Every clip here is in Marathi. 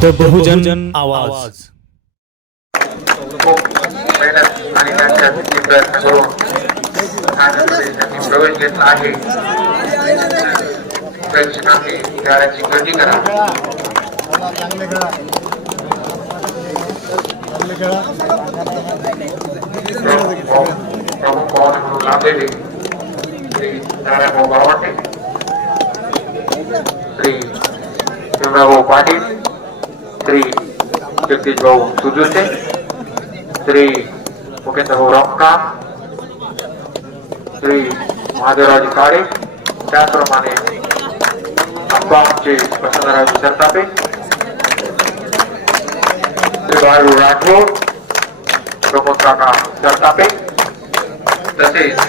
फक्त बहुजन आवाज आणि त्यांच्या प्रयत्न करून प्रवेश घेतला आहे प्रेक्षकांनी गाड्याची गर्दी करा प्रमुख प्रमुख पाहुणे म्हणून लाभलेले श्री नारायणभाऊ बावटे श्री भीमरावभाऊ पाटील श्री जगदीश भाऊ सुजुसे श्री मुकेंद्रभाऊ रामकाम श्री महादेवराज काळे त्याचप्रमाणे आप्पा आमचे वसंतराव सरतापे श्री बाळू राठोड प्रमोद काका सरतापे तसेच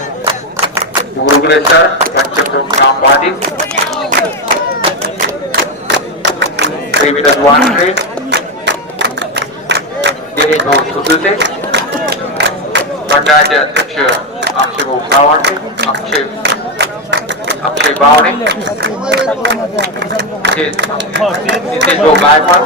गुरुगुले सर त्यांचे प्रमुख काम बाधित श्री विनोद वानखडे दिनेश भाऊ सुदुसे मंडळाचे अध्यक्ष अक्षय भाऊ सावंते अक्षय अक्षय बावणे नितेश नितेश भाऊ गायकवाड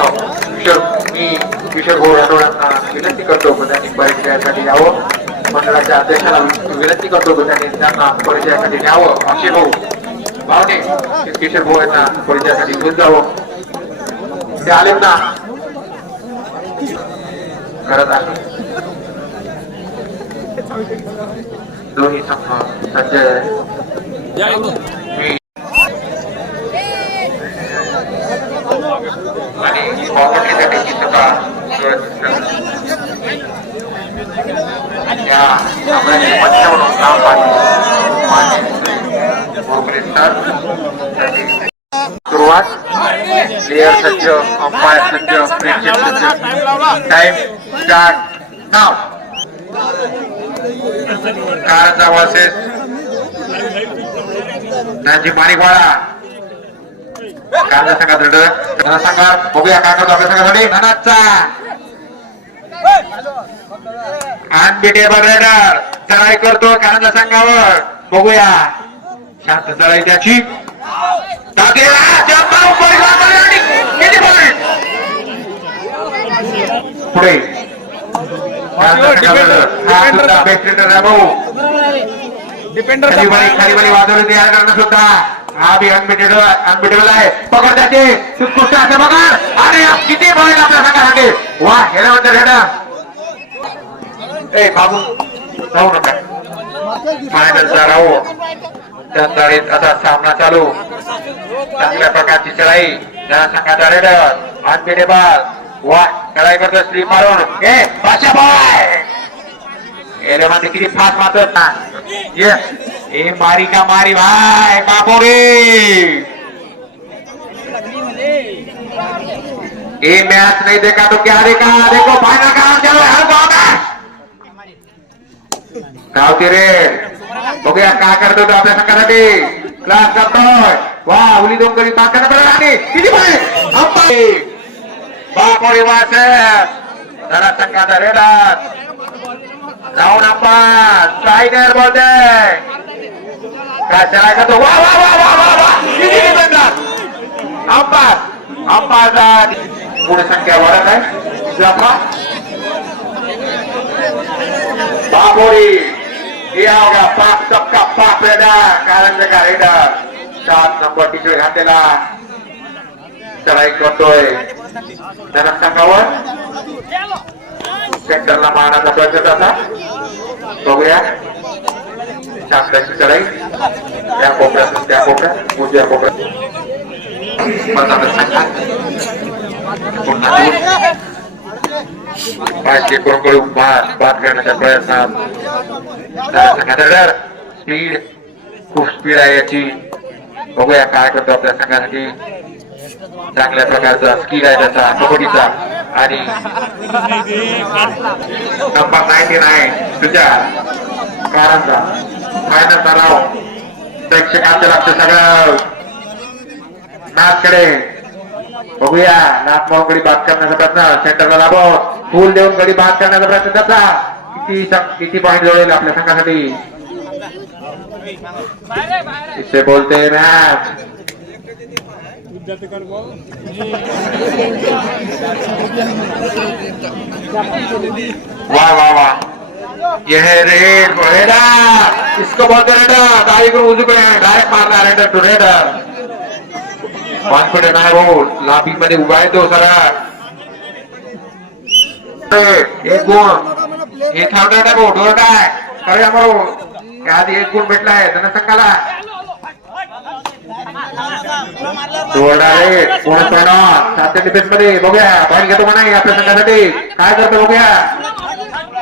हो, किशोर मी किशोर भाऊ राठोडांना विनंती करतो की त्यांनी परिचयासाठी यावं मंडळाच्या अध्यक्षाला विनंती करतो की त्यांनी त्यांना परिचयासाठी न्यावं अक्षय भाऊ भावने किशोर भाऊ यांना परिचयासाठी घेऊन जावं ते आलेत ना करत आहे दोन्ही संघ सज्ज आहे. मी आणि कॉमेडीसाठी ही सभा सुरळीत करतो. या आपल्याला मंच म्हणून काम पाहिजे मान्य करतात सुरुवात प्लेयर सज्ज अंपायर सज्ज प्रेक्षक सज्ज टाइम स्टार्ट नाव कारचा वर्सेस नाजी माणिकवाडा कांदा संघा दृढ धना संघा बघूया काय करतो आपल्या संघासाठी. धनाचा अनबिटेबल रेडर चढाई करतो कांदा संघावर. बघूया. शांत चढाई त्याची. पुढे डिपेंडर खाली वाजवली तयार करणं सुद्धा. हा बी अनबिटेबल अनबिटेबल आहे. पकड त्याचे. उत्कृष्ट असे बघा. आणि किती बॉल आपल्या संघासाठी वा हेला म्हणतात रेडर ए बाबू जाऊ नका. फायनलचा राहू. त्या असा सामना चालू. चांगल्या प्रकारची चढाई. त्या संघाचा रेडर अनबिटेबल वा चढाई करतो श्री मारून. ए बादशा एरे मध्ये किती फास्ट मारतात ना ये ए मारी का मारी भाई बापोरे! ये मैच नहीं देखा तो क्या देखा? देखो फाइनल का नाम चलो हर बाबा गावती रे बघूया काय करतो तो आपल्या संघासाठी क्लास करतोय. वा उली दोन गडी पास करणार आणि किती बाय? अंपाय बापोरे जरा संघाचा रेडर जाऊन आपण स्ट्रायकर बोलते. काय चला करतो वा वा वा वा वा वा. किती म्हणतात अंपास अंपाचा पुढे संख्या वाढत आहे. जपा बाबोरी दिया होगा पाक सबका पाक रेडा कारण का रेडर सात नंबर टी शर्ट घातलेला चढाई करतोय जनसंघावर सेंटरला मारण्याचा प्रयत्न त्याचा बघूया शास्त्राची चढाई त्या कोपऱ्यातून त्या कोपऱ्यात उजव्या कोपऱ्यात मताचा संघात पुन्हा दूर. पाचशे करून बाद बाद करण्याच्या प्रयत्नात संघाचा स्पीड खूप स्पीड आहे याची बघूया काय करतो आपल्या संघासाठी चांगल्या प्रकारचा स्किल आहे त्याचा कबड्डीचा आणि नंबर नाईन्टी नाईन तुझ्या कारांचा फायनलचा राव प्रेक्षकांचं लक्ष सगळं नाथकडे बघूया नाथ गडी बाद करण्याचा प्रयत्न सेंटरला लाभो फुल देऊन गडी बाद करण्याचा प्रयत्न त्याचा किती किती पॉईंट जोडेल आपल्या संघासाठी बोलते हैं मैच। वाह वाह वाह। यह है रेड रेडर इसको बोलते रेडर दाई को उजू डायरेक्ट मारना रेडर टू रेडर कॉन्फिडेंट आहे भाऊ लांबी मध्ये उभा आहे तो सरळ एक गुण. हे थर्ड आहे भाऊ डोरड काय? करूया भाऊ आधी एक गुण भेटलाय जनसंघाला रे कोण सोडा सातच्या डिफेन्समध्ये बघूया. पॉईंट घेतो म्हणा आपल्या संघासाठी काय करतो बघूया?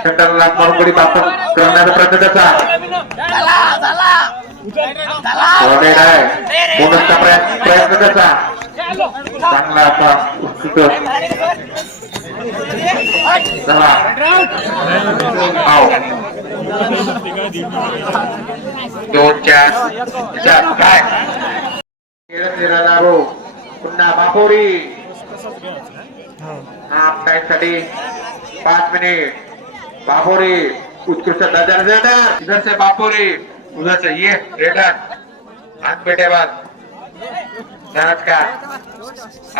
सेंटरला मारून गडी बाप करण्याचा प्रयत्न त्याचा. बोनसचा प्रयत्न त्याचा. चांगला असा आता उत्कृष्ट चला आव. दोन चार चार काय खेळत फिरायला हो पुन्हा बापोरी हाफ टाइमसाठी पाच मिनिट बापोरी उत्कृष्ट दर्जा रेडर इधर से बापोरी उधर से ये रेडर अनबेटेबल जानत का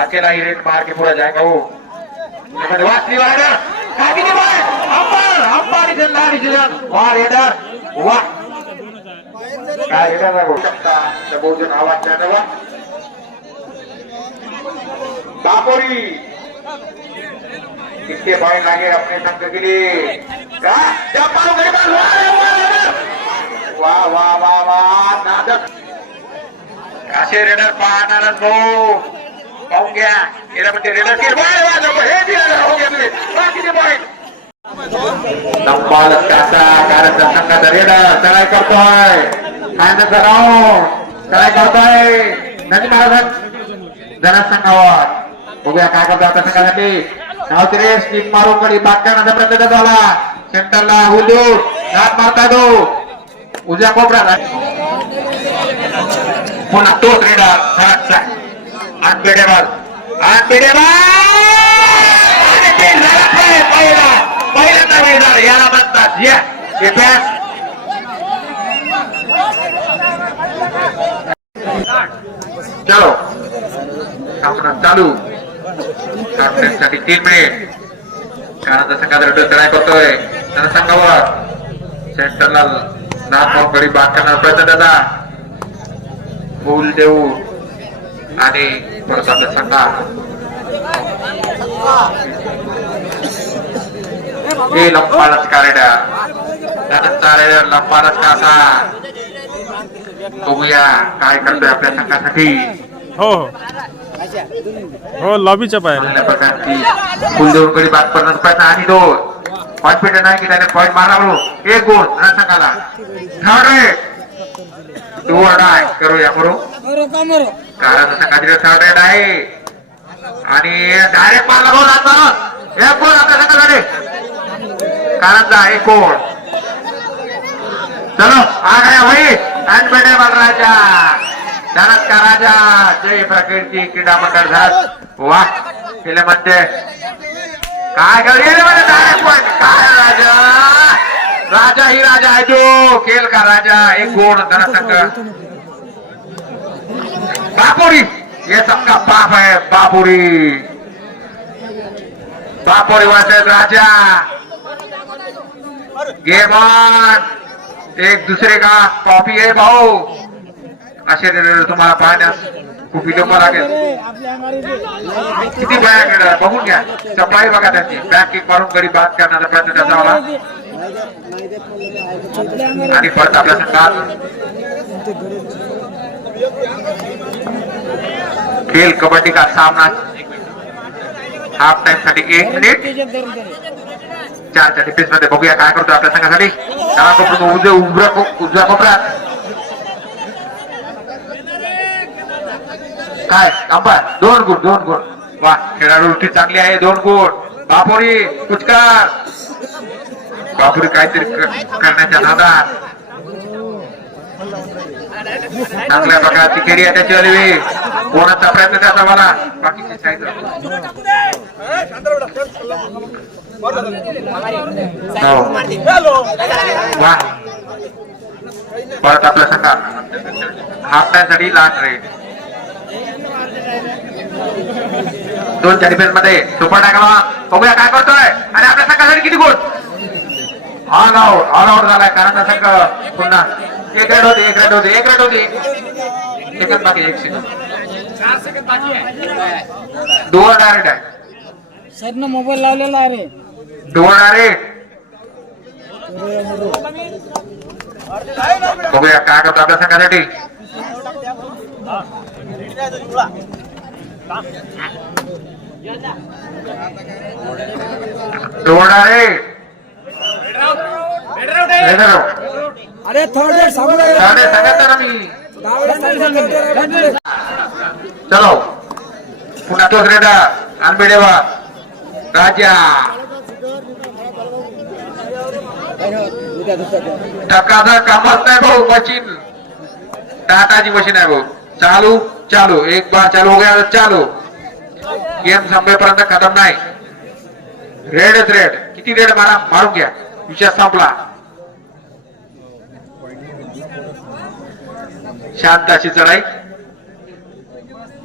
अकेला ही रेट मार के पूरा जाएगा वो त्यामध्ये वाचली वायडर काय किती काय शकता. त्या बहुजन आवाज लागे संघ के का? नादक. असे रेडर पाहणारच भाऊ. पाहून घ्या. याला म्हणते रेडर किल वाह वाह नको हे दिलं हो घ्या तुम्ही बाकीचे पॉइंट नंबाल काचा कारण संघाचा रेडर चढाई करतोय फायनलचा राऊंड चढाई करतोय नदी महाराज जनसंघावर बघूया काय करतो आपल्या संघासाठी धावती रे स्टीम मारून गडी बाटण्याचा प्रयत्न झाला सेंटरला उल्लू नाथ मारता तो उजव्या कोपऱ्यात पुन्हा तोच रेडर खरंच अनबेडेबल अनबेडेबल पहिला पहिल्यांदा याला म्हणतात या चलो सामना चालू. साठी तीन मिनिट कारण जसं का रेडर ट्राय करतोय त्यांना संघावर सेंटरला नाथ गडी बाद प्रयत्न त्याचा फुल देऊ आणि परत आपल्या संघा हे लंपाळच का रेडर त्यानंतर रेडर लंपाळच का असा बघूया काय करतोय आपल्या संघासाठी हो हो हो लॉबीच्या बाहेर चांगल्या प्रकारची फुल देऊन गडी बाद करण्याचा प्रयत्न आणि तो कॉन्फिडंट आहे की त्याने पॉईंट मारला म्हणून एक गुण रणसंघाला थर्ड रेड टू डाय करूया करू कारण संघातील थर्ड रेड आहे. आणि डायरेक्ट मारला गोल हात मारून एक गोल आपल्या संघासाठी? कारणचा आहे कोण? चलो आ होई आणि अनबेटेबल बलराजा धनत का राजा. जय प्रकृती क्रीडा मंडळ झात वा केले म्हणते. काय करेल डायरेक्ट पॉइंट काय राजा? राजा ही राजा आहे तो. खेल का राजा? एक गोड धनसंघ. बापुरी! ये सबका बाप है बापुरी! बापुरी वर्सेस राजा! ये ऑन एक दूसरे का कॉपी आहे भाऊ। असे तुम्हाला पाहण्यास खूप विलंब लागेल। किती बॅग रेडर बघून घ्या. सफाई बघा त्याची. बॅक किक मारून बात बाद करण्याचा प्रयत्न त्याचा होला आणि परत आपल्या संघात खेल कबड्डी का सामना। हाफ टाइमसाठी एक मिनिट चारच्या डिफेन्समध्ये बघूया काय करतो आपल्या संघासाठी। डावा कोपरा उजव्या उजव्या उजव्या कोपऱ्यात। काय? अंबर दोन गुण दोन गुण. वा खेळाडू चांगली आहे दोन गुण. बापोरी कुचकार बापुरी काहीतरी करण्याच्या नादात. चांगल्या प्रकारे केली आहे त्याची अलिवी. कोणाचा प्रयत्न त्याचा मला. बाकीचे हो. परत आपल्या संघ हाफ टाइमसाठी लास्ट रेड दोनच्या डिफेन्समध्ये. सुपर टाकला बघूया काय करतोय. आणि आपल्या संघासाठी किती गोल ऑल आउट ऑल आउट झालाय. कारण संघ पुन्हा एक रेड होते एक रेड होते एक रेड होते. सेकंद बाकी एक सेकंद दोन डायरेक्ट आहे. सरनं मोबाईल लावलेला आहे रे. दोन डायरेक्ट बघूया काय करतो आपल्या संघासाठी. दोन डायरेक्ट अरे थर्ड डेट सांगू सांगितलं ना मी चलो पुन्हा तोच रेडा अनबेडेवा राजा टकाचा कामच नाही भाऊ मशीन टाटाची मशीन आहे भाऊ चालू चालू एक बार चालू हो गया चालू. गेम संपेपर्यंत खतम नाही. रेडच रेड किती रेड मारा? मारून घ्या. विषय संपला. शांत अशी चढाई.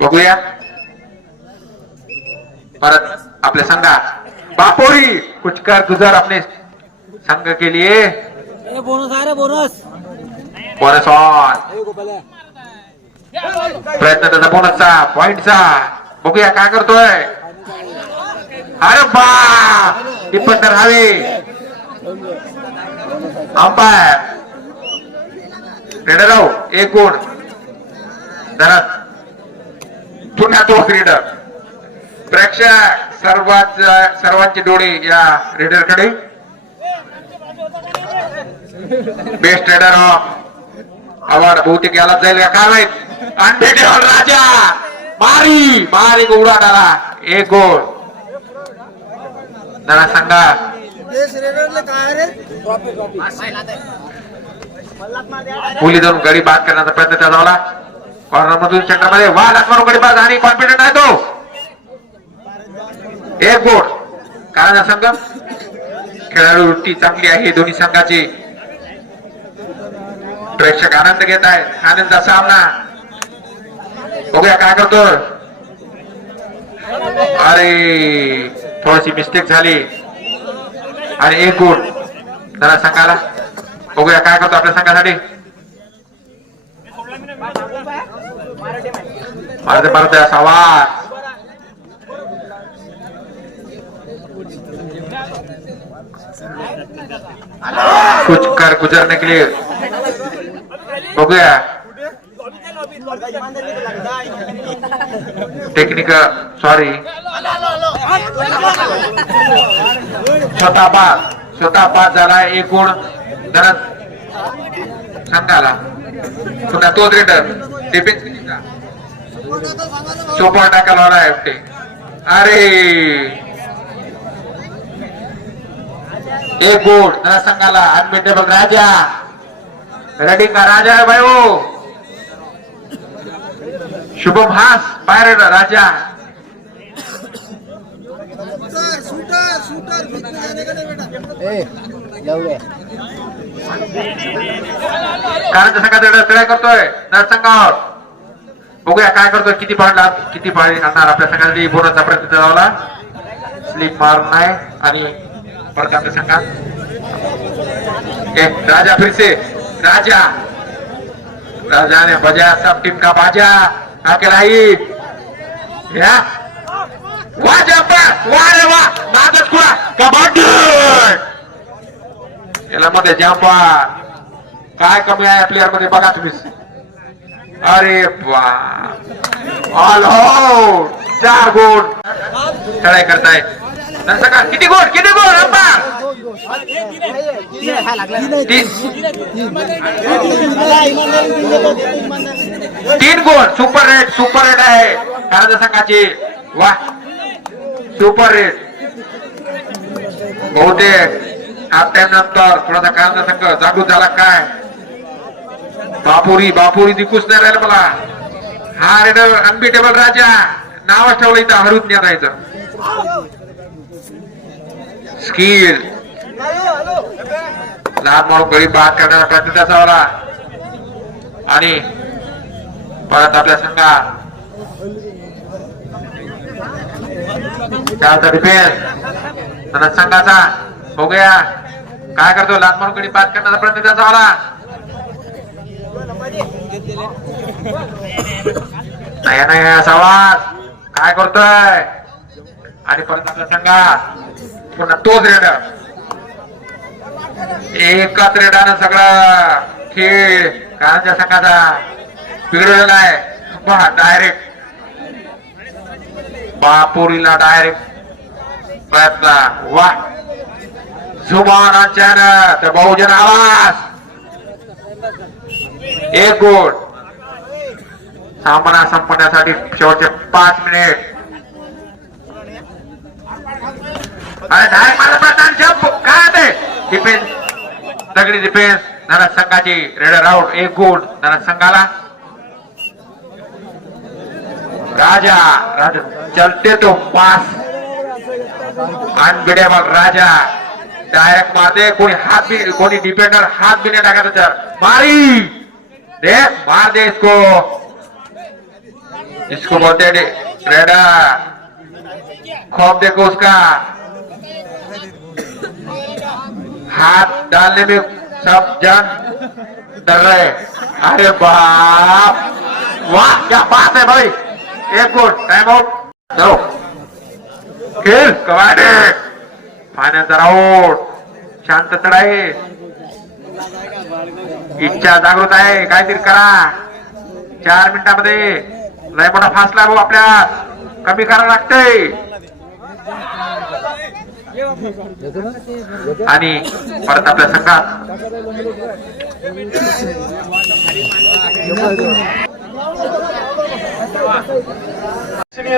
बघूया. परत आपल्या संघात. बापोरी कुछ कर गुजर अपने संघ के लिए ए, बोनस आहे रे बोनस. Bonus on. प्रयत्न त्याचा बोनसचा पॉइंटचा. बघूया काय करतोय. अरे बा! टिप्पणदार हवे. अंपायर रेडराव एक गुण धरत. पुन्हा तो क्रीडर प्रेक्षक सर्वांच सर्वांचे डोळे या रेडरकडे. बेस्ट रेडर ऑफ अवॉर्ड बहुतेक याला जाईल का? काय माहीत? राजा. मारी मारी उडा डाला एक गोल जरा सांगा. मुली जाऊन गडी बाद करण्याचा प्रयत्न त्याचा झाला. कॉर्नर मधून सेंटरमध्ये वा मारून गडी बाद आणि कॉन्फिडंट आहे तो. एक कारण हा संघ खेळाडू वृत्ती चांगली आहे दोन्ही संघाची. प्रेक्षक आनंद घेत आहेत. आनंद सामना. बघूया काय करतो अरे! थोडीशी मिस्टेक झाली आणि एक गुण जरा संघाला बघूया काय करतो आपल्या संघासाठी मारते मारते असा आवाज कुछ कर गुजरने के लिए बघूया टेक्निक सॉरी स्वतः पास स्वतः पास झाला एक गुण जरा संघाला. पुन्हा तोच रेटर डिफेन्स सोपा टाकायला वाला आहे अरे! एक गोड जरा संघाला. अनबिटेबल राजा. रेडिंग का राजा है भाई वो शुभम हास बाहेर राजा. कारण संघात ट्राय करतोय. नरसंगावर. बघूया काय करतोय. किती पाडला किती पाळी आणणार आपल्या संघासाठी? बोनसचा प्रयत्न लावला. स्लिप मारून नाही. आणि परत आपल्या संघात. राजा फिर से राजा. राजा ने बजाया सब टीम का बाजा. अकेला ही या. वाह जंपर वा रे वा. नादच कुळा कबड्डी. याला मध्ये जंपर काय कमी आहे प्लेअरमध्ये? बघा तुम्ही. अरे वा ऑल हो चार गोल करताय. नंतर किती गोल किती गोड तीन गोड सुपर रेट सुपर रेट आहे. कारण संघाची वा. सुपर रेट बहुतेक हाफ टाइम नंतर थोडासा कारण संघ जागृत झाला काय? बापुरी बापुरी दिकूच नाही राहिला मला. हा रेड अनबिटेबल राजा. नावच ठेवलं इथं हरवून नेता स्किल लहान म्हणून गरीब बाद करण्याचा प्रयत्न त्याचा वाला आणि परत आपल्या संघा. त्याचा डिफेन्स तर संघाचा. हो गया. काय करतो? लातमारूकडे पास करण्याचा प्रयत्न त्याचा आला नाही नाही असा आवाज काय करतोय? आणि परत आपला संघा. पुन्हा तोच रेडा एकाच रेडानं सगळा खेळ काळाच्या संघाचा बिघडलेला आहे. पहा डायरेक्ट बापुरीला डायरेक्ट प्रयत्न वा. झुमान अचानक. बहुजन आवाज. एक गोल सामना संपण्यासाठी शेवटचे पाच मिनिट अरे डायरेक्ट मला प्रधान जंप काय ते? डिफेन्स दगडी डिफेन्स नाना संघाची रेडर आउट एक गोल नाना संघाला राजा. राजा. चलते तो पास. अनबिडेबल राजा. डायरेक्ट मारते. कोणी हात भी कोणी डिफेंडर हात भी नहीं टाका तर मारी. दे मार दे इसको. इसको बोलते हैं रेडा खौफ देखो उसका. हाथ डालने में सब जन डर रहे। अरे बाप। वाह क्या बात है भाई। एक गुड टाइम आउट चलो। खेल कवाडे फायनलचा राऊंड शांत आहे इच्छा जागृत आहे। काहीतरी करा। चार मिनिटामध्ये लय मोठा फास्ट लागू आपल्या कमी करावं लागतंय। आणि परत आपल्या संघात.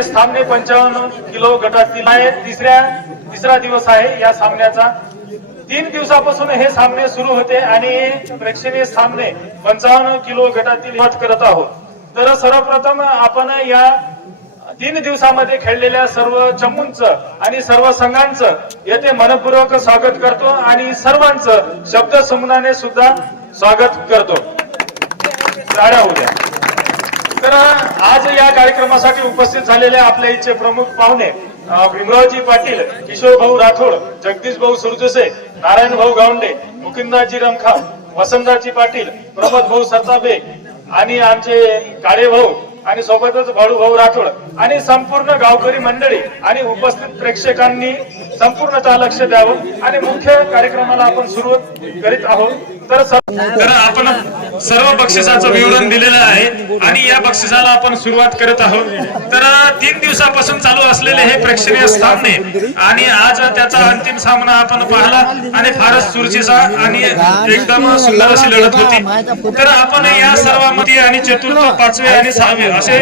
सामने पंचावन्न किलो गटातील आहे. तिसऱ्या तिसरा दिवस आहे या सामन्याचा. तीन दिवसापासून हे सामने सुरू होते आणि प्रेक्षणीय सामने पंचावन्न किलो गटातील मत करत आहोत. तर सर्वप्रथम आपण या तीन दिवसामध्ये खेळलेल्या सर्व चमूंचं आणि सर्व संघांचं येथे मनपूर्वक स्वागत करतो आणि सर्वांचं शब्द समूहाने सुद्धा स्वागत करतो. टाळ्या उद्या तर आज या कार्यक्रमासाठी उपस्थित झालेले आपल्या इथचे प्रमुख पाहुणे भीमरावजी पाटील किशोर भाऊ राठोड जगदीश भाऊ सुरजसे नारायण भाऊ गावंडे मुकिंदाजी रमखाम वसंतराजी पाटील प्रमोद भाऊ सरताबे आणि आमचे काळे भाऊ आणि सोबतच भाऊ भाऊ राठोड आणि संपूर्ण गावकरी मंडळी आणि उपस्थित प्रेक्षकांनी संपूर्णतः लक्ष द्यावं आणि मुख्य कार्यक्रमाला आपण सुरुवात करीत आहोत. तर तर आपण सर्व बक्षिसाचं विवरण दिलेलं आहे. आणि या बक्षिसाला आपण सुरुवात करत आहोत. तर तीन दिवसापासून चालू असलेले हे प्रेक्षणीय सामने आणि आज त्याचा अंतिम सामना आपण पाहिला आणि फारच चुरशीचा आणि एकदम सुंदर अशी लढत होती. तर आपण या सर्वांमध्ये आणि चतुर्थ पाचवे आणि सहावे असे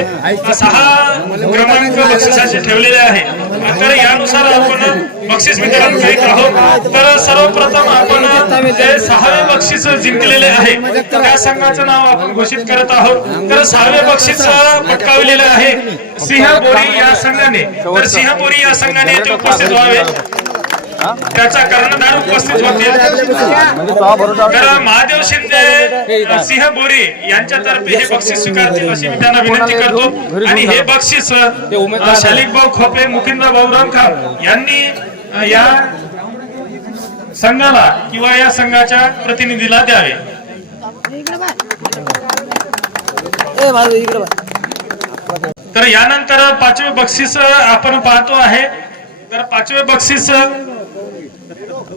सहा क्रमांक बक्षिसाचे ठेवलेले आहे. तर यानुसार आपण बक्षीस वितरण करीत आहोत. तर सर्वप्रथम आपण जे सहावे बक्षीस जिंकलेले आहे. त्या संघाचं नाव आपण घोषित करत आहोत. तर सहावे बक्षीस पटकावलेलं आहे. सिंह बोरी या संघाने. तर सिंह बोरी या संघाने ते उपस्थित व्हावे. त्याचा कर्णधार उपस्थित होते. तर महादेव शिंदे सिंह बोरी यांच्यातर्फे हे बक्षीस स्वीकारतील अशी मी त्यांना विनंती करतो. आणि हे बक्षीस शालिक भाऊ खोपे मुकिंद भाऊ रामखाम यांनी या संघाला किंवा या संघाच्या प्रतिनिधीला द्यावे. तर यानंतर पाचवे बक्षीस आपण पाहतो आहे. तर पाचवे बक्षीस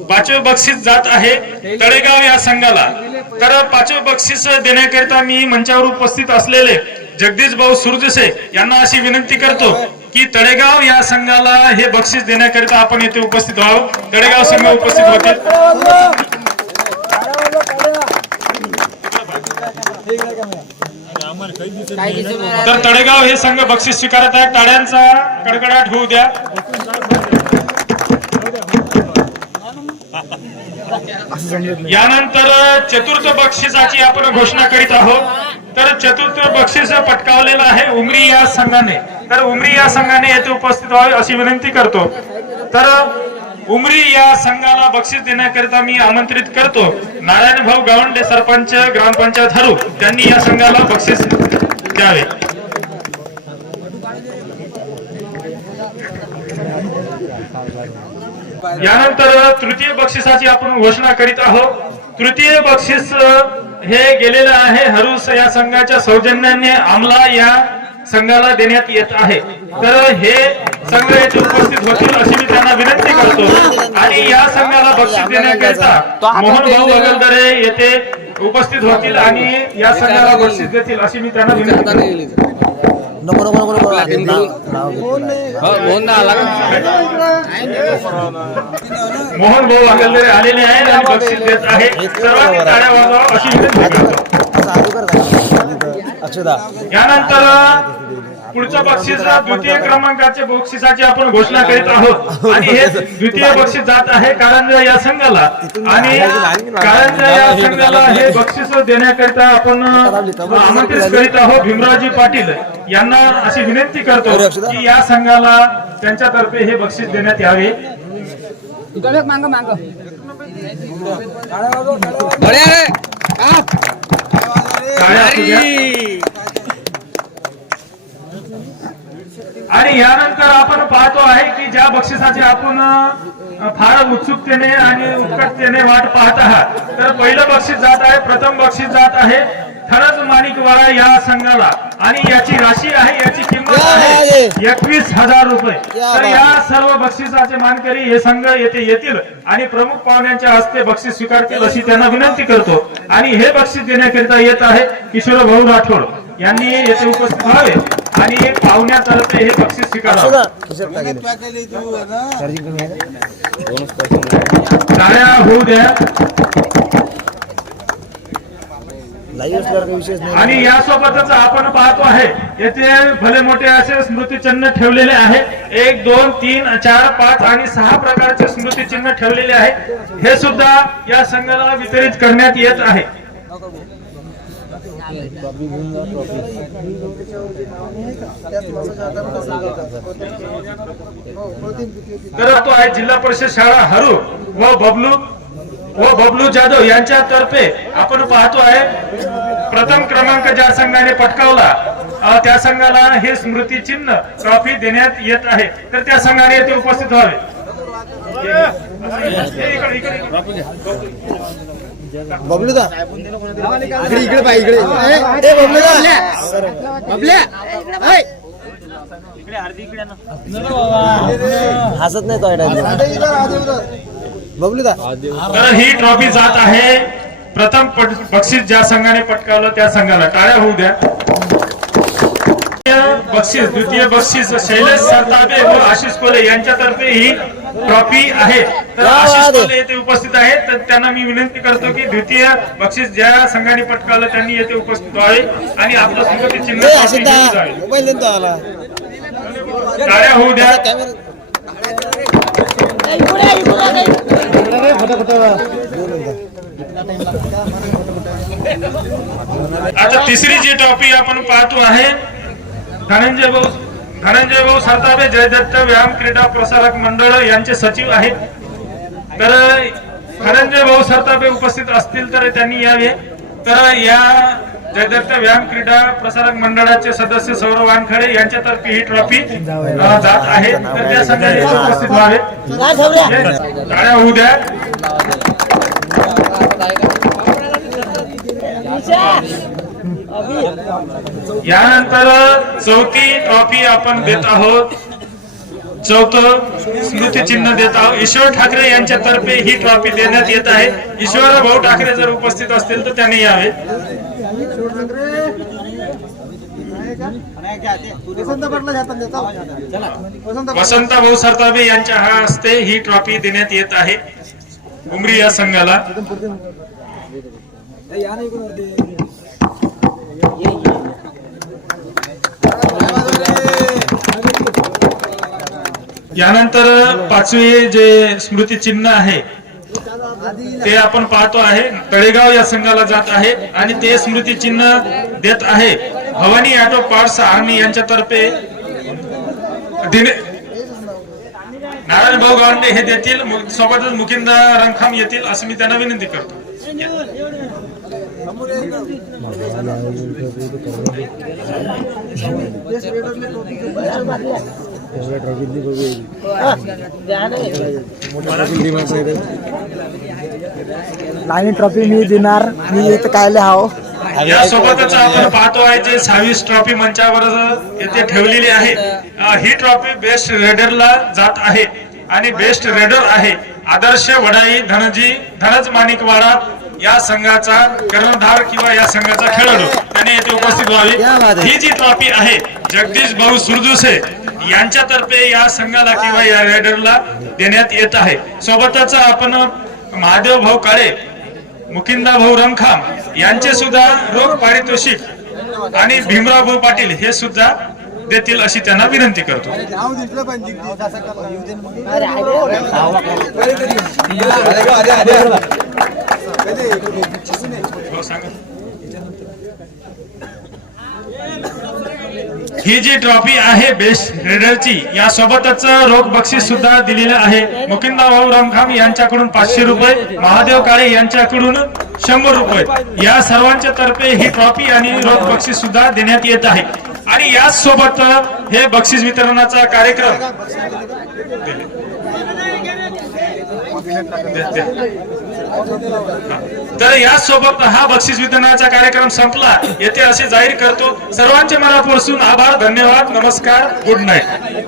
पाचवे बक्षीस जात आहे तळेगाव या संघाला. तर पाचवे बक्षीस देण्याकरिता मी मंचावर उपस्थित असलेले जगदीश भाऊ सुरजसे यांना अशी विनंती करतो की तळेगाव या संघाला हे बक्षीस देण्याकरिता आपण येथे उपस्थित व्हावं. तळेगाव संघ उपस्थित होते तर तळेगाव हे संघ बक्षीस स्वीकारत आहे. टाळ्यांचा कडकडाट होऊ द्या. यानंतर चतुर्थ बक्षिसाची आपण घोषणा करीत आहोत. तर चतुर्थ बक्षीस पटकावलेलं आहे उमरी या संघाने. तर उमरी या संघाने येथे उपस्थित व्हावे अशी विनंती करतो. तर उमरी या संघाला बक्षीस देण्याकरिता मी आमंत्रित करतो. नारायण भाऊ गावंडे सरपंच ग्रामपंचायत हरू त्यांनी या संघाला बक्षीस द्यावे. यानंतर तृतीय बक्षिसाची आपण घोषणा करीत आहोत. तृतीय बक्षीस हे गेलेलं आहे. हरुस या संघाच्या सौजन्याने आमला या संघाला देण्यात येत आहे. तर हे संघ येथे उपस्थित होतील अशी मी त्यांना विनंती करतो. आणि या संघाला बक्षीस देण्याकरिता मोहन भाऊ अगलदरे येथे उपस्थित होतील आणि या संघाला बक्षीस देतील अशी मी त्यांना विनंती नको नको नको नाव मोहन भाऊ अगलदरे आलेले आहेत आणि बक्षीस देत आहे सर्वांनी टाळ्या वाजवा अशी विनंती करतो. यानंतर पुढचं बक्षीस द्वितीय क्रमांकाचे बक्षिसाची आपण घोषणा करीत आहोत. आणि हे द्वितीय बक्षीस जात आहे कारंजा या संघाला. आणि कारंजा या संघाला हे बक्षीस देण्याकरिता आपण आमंत्रित करीत आहोत भीमरावजी पाटील. यांना अशी विनंती करतो की या संघाला त्यांच्यातर्फे हे बक्षीस देण्यात यावे. मांग मांग. टाळ्या असू द्या. आणि यानंतर आपण पाहतो आहे की ज्या बक्षिसाची आपण फार उत्सुकतेने आणि उत्कटतेने वाट पाहत आहात. तर पहिलं बक्षीस जात आहे प्रथम बक्षीस जात आहे खरंच माणिकवाडा या संघाला. आणि याची राशी आहे याची किंमत आहे एकवीस हजार रुपये. तर या सर्व बक्षिसाचे मानकरी हे संघ येथे येतील आणि प्रमुख पाहुण्यांच्या हस्ते बक्षीस स्वीकारतील अशी त्यांना विनंती करतो. आणि हे बक्षीस देण्याकरिता येत आहे किशोर भाऊ राठोड. यांनी येथे उपस्थित व्हावे आणि पाहुण्यातर्फे हे बक्षीस स्वीकारावे? टाळ्या होऊ द्या. आणि यासोबतच आपण पाहतो आहे येथे भले मोठे असे स्मृतिचिन्ह ठेवलेले आहे. एक दोन तीन चार पाच आणि सहा प्रकारचे स्मृतिचिन्ह ठेवलेले आहे. हे सुद्धा या संघाला वितरित करण्यात येत आहे. तर तो आहे जिल्हा परिषद शाळा हरू व बबलू व बबलू जाधव यांच्यातर्फे आपण पाहतो आहे प्रथम क्रमांक ज्या संघाने पटकावला त्या संघाला हे स्मृती चिन्ह ट्रॉफी देण्यात येत आहे. तर त्या संघाने येथे उपस्थित व्हावे. इकडे, इकडे, इकडे. बबलू दा इकडे इकडे पाय इकडे ए बबलू दा हसत नाही तो बबलू दा तर ही ट्रॉफी जात आहे. प्रथम पट- बक्षीस ज्या संघाने पटकावलं त्या संघाला टाळ्या होऊ द्या. बक्षीस द्वितीय बक्षीस शैलेश सरतापे व आशिष कोले यांच्यातर्फे ही ट्रॉफी आहे. तर आशिष येथे उपस्थित आहेत. तर त्यांना मी विनंती करतो की द्वितीय बक्षीस ज्या संघाने पटकावलं त्यांनी येथे उपस्थित व्हावे आणि आपलं स्मृती चिन्ह होऊ द्या. आता तिसरी जी ट्रॉफी आपण पाहतो आहे. धनंजय भाऊ धनंजय भाऊ सरतापे जयदत्त व्यायाम क्रीडा प्रसारक मंडळ यांचे सचिव आहेत. तर धनंजय भाऊ सरतापे उपस्थित असतील तर त्यांनी यावे तर या जयदत्त व्यायाम क्रीडा प्रसारक मंडळाचे सदस्य सौरव वानखडे यांच्यातर्फे ही ट्रॉफी जात आहे. तर त्या संघाने उपस्थित व्हावे. टाळ्या होऊ द्या. यानंतर चौथी ट्रॉफी आपण देत आहोत. चौथ स्मृती चिन्ह देत आहोत. ईश्वर ठाकरे यांच्यातर्फे ही ट्रॉफी देण्यात येत आहे. ईश्वर भाऊ ठाकरे जर उपस्थित असतील तर त्यांनी यावे. वसंत भाऊ सरताबे यांच्या हा हस्ते ही ट्रॉफी देण्यात येत आहे. उमरी या संघाला. यानंतर पाचवे जे स्मृती चिन्ह आहे ते आपण पाहतो आहे. तळेगाव या संघाला जात आहे आणि ते स्मृती चिन्ह देत आहे. भवानी ऑटो पार्ट्स आर्मी यांच्यातर्फे दिने नारायण भाऊ गावंडे हे देतील. सोबतच मुकिंदा रंगखाम येतील असं मी त्यांना विनंती करतो. नाही ट्रॉफी मी देणार. मी इथं कायले हाव. यासोबतच आपण पाहतो आहे जे सहावीस ट्रॉफी मंचावर येथे ठेवलेली आहे. ही ट्रॉफी बेस्ट रेडरला जात आहे आणि बेस्ट रेडर आहे आदर्श वडाई धनजी धनज माणिकवाडा या संघाचा कर्णधार किंवा या संघाचा खेळाडू. त्याने येथे उपस्थित व्हावी. ही जी ट्रॉफी आहे जगदीश भाऊ सुरदुसे यांच्यातर्फे या संघाला किंवा या रेडरला देण्यात येत आहे. सोबतच आपण महादेव भाऊ काळे मुकिंदा भाऊ रंगखाम यांचे सुद्धा रोख पारितोषिक आणि भीमराव भाऊ पाटील हे सुद्धा देतील अशी त्यांना विनंती करतो. हो, सांगा. ही जी ट्रॉफी आहे बेस्ट रेडरची या सोबतच रोख बक्षीस सुद्धा दिलेलं आहे. मुकिंदा भाऊ यांच्याकडून पाचशे रुपये महादेव काळे यांच्याकडून शंभर रुपये. या सर्वांच्या तर्फे ही ट्रॉफी आणि रोख बक्षीस सुद्धा देण्यात येत आहे. आणि याच सोबत हे बक्षीस वितरणाचा कार्यक्रम तर यासोबत हा बक्षीस वितरणाचा कार्यक्रम संपला. येथे असे जाहीर करतो सर्वांचे मनापासून आभार धन्यवाद नमस्कार गुड नाईट.